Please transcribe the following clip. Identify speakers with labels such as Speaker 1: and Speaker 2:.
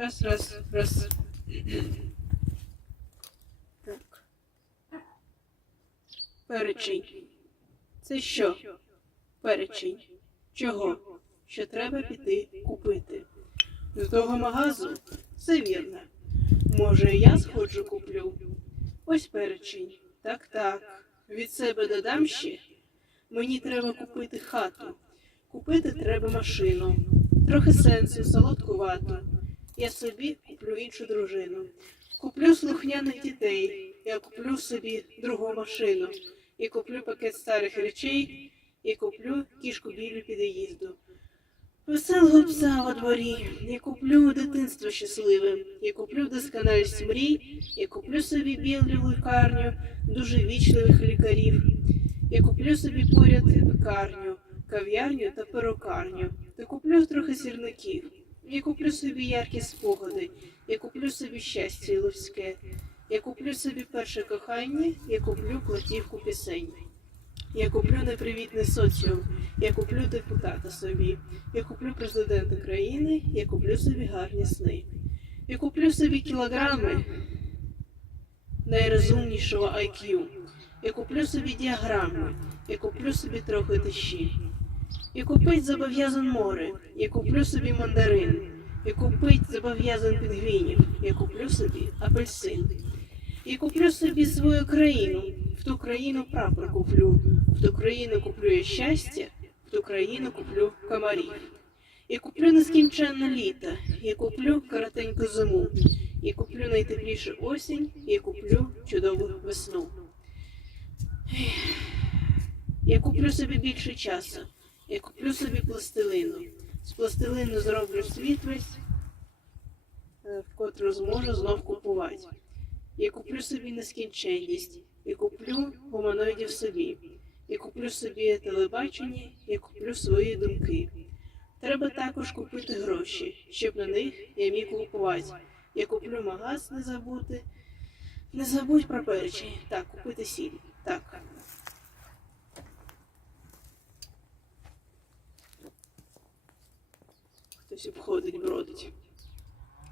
Speaker 1: Раз, раз, раз. Так. Перечень. Це що? Перечень. Чого? Що треба піти купити? З того магазу? Все вірно. Може, я сходжу куплю? Ось перечень. Так, так. Від себе додам ще. Мені треба купити хату. Купити треба машину. Трохи сенсу, солодкувату. Я собі куплю іншу дружину. Куплю слухняних дітей. Я куплю собі другу машину. І куплю пакет старих речей. І куплю кішку білю під'їзду. Веселого пса во дворі, я куплю дитинство щасливе, я куплю досконалість мрій, я куплю собі білу лікарню, дуже вічливих лікарів, я куплю собі поряд пекарню, кав'ярню та перукарню, та куплю трохи сірників, я куплю собі яркі спогади, я куплю собі щастя людське, я куплю собі перше кохання, я куплю платівку пісень. Я куплю непривітний соціум, я куплю депутата собі, я куплю президента країни, я куплю собі гарні сни. Я куплю собі кілограми найрозумнішого IQ. Я куплю собі діаграми, я куплю собі трохи тиші. Я купить зобов'язан море, я куплю собі мандарин, я купить зобов'язан пінгвінів, я куплю собі апельсин. Я куплю собі свою країну, в ту країну прапор куплю, в ту країну куплю я щастя, в ту країну куплю комарів. Я куплю нескінченне літо, я куплю коротеньку зиму, я куплю найтеплішу осінь, я куплю чудову весну. Я куплю собі більше часу, я куплю собі пластилину. З пластилину зроблю світ весь, е, в котру зможу знов купувати. Я куплю собі нескінченність, я куплю гуманоїдів собі, я куплю собі телебачення, я куплю свої думки. Треба також купити гроші, щоб на них я міг купувати. Я куплю магаз, не забути. Не забудь про перечі. Так, купити сіль. Так. Хтось обходить, бродить.